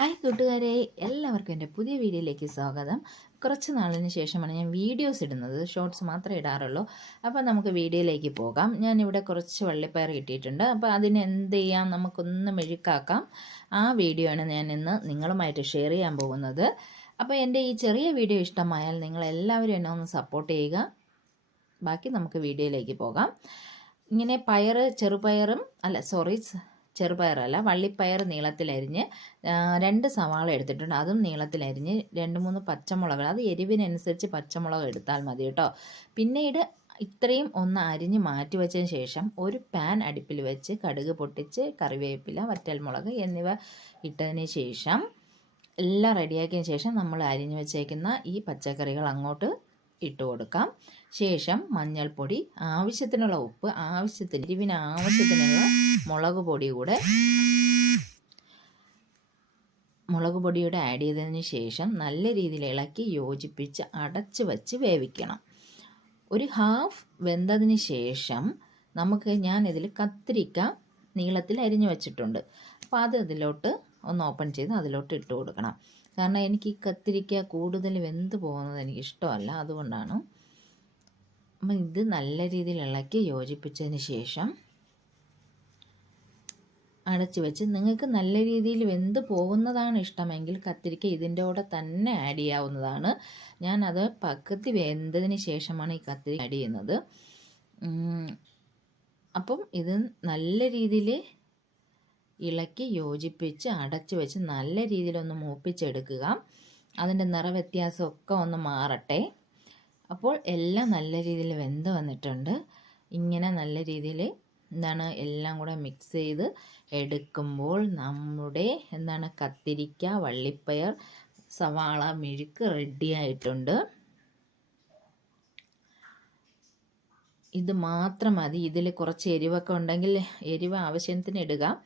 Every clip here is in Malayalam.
ഹായ് കൂട്ടുകാരെ, എല്ലാവർക്കും എൻ്റെ പുതിയ വീഡിയോയിലേക്ക് സ്വാഗതം. കുറച്ച് നാളിന് ശേഷമാണ് ഞാൻ വീഡിയോസ് ഇടുന്നത്, ഷോർട്സ് മാത്രമേ ഇടാറുള്ളൂ. അപ്പോൾ നമുക്ക് വീഡിയോയിലേക്ക് പോകാം. ഞാനിവിടെ കുറച്ച് വള്ളിപ്പയർ കിട്ടിയിട്ടുണ്ട്. അപ്പോൾ അതിന് എന്ത് ചെയ്യാം, നമുക്കൊന്ന് മെഴുക്കാക്കാം. ആ വീഡിയോ ആണ് ഞാൻ ഇന്ന് നിങ്ങളുമായിട്ട് ഷെയർ ചെയ്യാൻ പോകുന്നത്. അപ്പോൾ എൻ്റെ ഈ ചെറിയ വീഡിയോ ഇഷ്ടമായാൽ നിങ്ങളെല്ലാവരും എന്നെ ഒന്ന് സപ്പോർട്ട് ചെയ്യുക. ബാക്കി നമുക്ക് വീഡിയോയിലേക്ക് പോകാം. ഇങ്ങനെ ചെറുപയറും ചെറുപയറല്ല, വള്ളിപ്പയർ നീളത്തിലരിഞ്ഞ് 2 സവാള എടുത്തിട്ടുണ്ട്, അതും നീളത്തിലരിഞ്ഞ് 2-3 പച്ചമുളക്, അത് എരിവിനനുസരിച്ച് പച്ചമുളക് എടുത്താൽ മതി കേട്ടോ. പിന്നീട് ഇത്രയും ഒന്ന് അരിഞ്ഞ് മാറ്റി വെച്ചതിന് ശേഷം ഒരു പാൻ അടുപ്പിൽ വെച്ച് കടുക് പൊട്ടിച്ച് കറിവേപ്പില, വറ്റൽമുളക് എന്നിവ ഇട്ടതിന് ശേഷം എല്ലാം റെഡിയാക്കിയതിന് ശേഷം നമ്മൾ അരിഞ്ഞ് വെച്ചേക്കുന്ന ഈ പച്ചക്കറികൾ അങ്ങോട്ട് ഇട്ട് കൊടുക്കാം. ശേഷം മഞ്ഞൾപ്പൊടി, ആവശ്യത്തിനുള്ള ഉപ്പ്, എരിവിന് ആവശ്യത്തിനുള്ള മുളക് പൊടിയുടെ ആഡ് ചെയ്തതിന് ശേഷം നല്ല രീതിയിൽ ഇളക്കി യോജിപ്പിച്ച് അടച്ച് വെച്ച് വേവിക്കണം. ഒരു ഹാഫ് വെന്തതിന് ശേഷം ഞാനിതിൽ കത്തിരിക്ക നീളത്തിൽ അരിഞ്ഞു വെച്ചിട്ടുണ്ട്. അപ്പോൾ അത് ഇതിലോട്ട് ഒന്ന് ഓപ്പൺ ചെയ്ത് അതിലോട്ട് ഇട്ട് കൊടുക്കണം. കാരണം എനിക്ക് ഈ കത്തിരിക്ക കൂടുതൽ വെന്ത് പോകുന്നത് എനിക്കിഷ്ടമല്ല, അതുകൊണ്ടാണ്. അപ്പം ഇത് നല്ല രീതിയിൽ ഇളക്കി യോജിപ്പിച്ചതിന് ശേഷം അടച്ചു വെച്ച്, നിങ്ങൾക്ക് നല്ല രീതിയിൽ വെന്ത് പോകുന്നതാണ് ഇഷ്ടമെങ്കിൽ കത്തിരിക്ക ഇതിൻ്റെ കൂടെ തന്നെ ആഡ് ചെയ്യാവുന്നതാണ്. ഞാനത് പകുതി വെന്തതിന് ശേഷമാണ് ഈ കത്തിരിക്ക ആഡ് ചെയ്യുന്നത്. അപ്പം ഇത് നല്ല രീതിയിൽ ഇളക്കി യോജിപ്പിച്ച് അടച്ചു വെച്ച് നല്ല രീതിയിലൊന്ന് മൂപ്പിച്ചെടുക്കുക. അതിൻ്റെ നിറവ്യത്യാസമൊക്കെ ഒന്ന് മാറട്ടെ. അപ്പോൾ എല്ലാം നല്ല രീതിയിൽ വെന്ത് വന്നിട്ടുണ്ട്. ഇങ്ങനെ നല്ല രീതിയിൽ എല്ലാം കൂടെ മിക്സ് ചെയ്ത് എടുക്കുമ്പോൾ നമ്മുടെ കത്തിരിക്ക, വള്ളിപ്പയർ, സവാള മെഴുക്ക് റെഡി ആയിട്ടുണ്ട്. ഇത് മാത്രം മതി. ഇതിൽ കുറച്ച് എരിവൊക്കെ ഉണ്ടെങ്കിൽ എരിവ് ആവശ്യത്തിന് ഇടുക.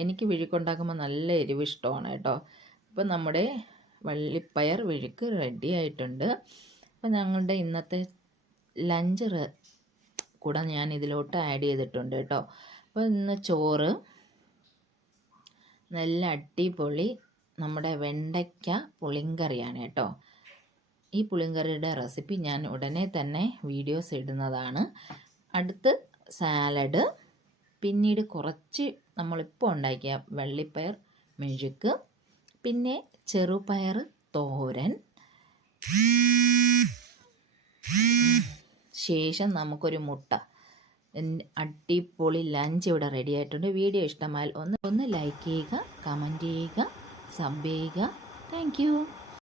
എനിക്ക് വിഴുക്കുണ്ടാക്കുമ്പോൾ നല്ല എരിവ് ഇഷ്ടമാണ് കേട്ടോ. അപ്പോൾ നമ്മുടെ വള്ളിപ്പയർ വിഴുക്ക് റെഡി ആയിട്ടുണ്ട്. അപ്പോൾ ഞങ്ങളുടെ ഇന്നത്തെ ലഞ്ച് കൂടെ ഞാൻ ഇതിലോട്ട് ആഡ് ചെയ്തിട്ടുണ്ട് കേട്ടോ. അപ്പോൾ ഇന്ന് ചോറ് നല്ല അടിപൊളി നമ്മുടെ വെണ്ടയ്ക്ക പുളിങ്കറിയാണ് കേട്ടോ. ഈ പുളിങ്കറിയുടെ റെസിപ്പി ഞാൻ ഉടനെ തന്നെ വീഡിയോസ് ഇടുന്നതാണ്. അടുത്ത് സാലഡ്, പിന്നീട് കുറച്ച് നമ്മളിപ്പോൾ ഉണ്ടാക്കിയ വള്ളിപ്പയർ മെഴുക്ക്, പിന്നെ ചെറുപയർ തോരൻ, ശേഷം നമുക്കൊരു മുട്ട. അടിപൊളി ലഞ്ച് ഇവിടെ റെഡി ആയിട്ടുണ്ട്. വീഡിയോ ഇഷ്ടമായാൽ ഒന്ന് ലൈക്ക് ചെയ്യുക, കമൻറ്റ് ചെയ്യുക, സബ് ചെയ്യുക. താങ്ക്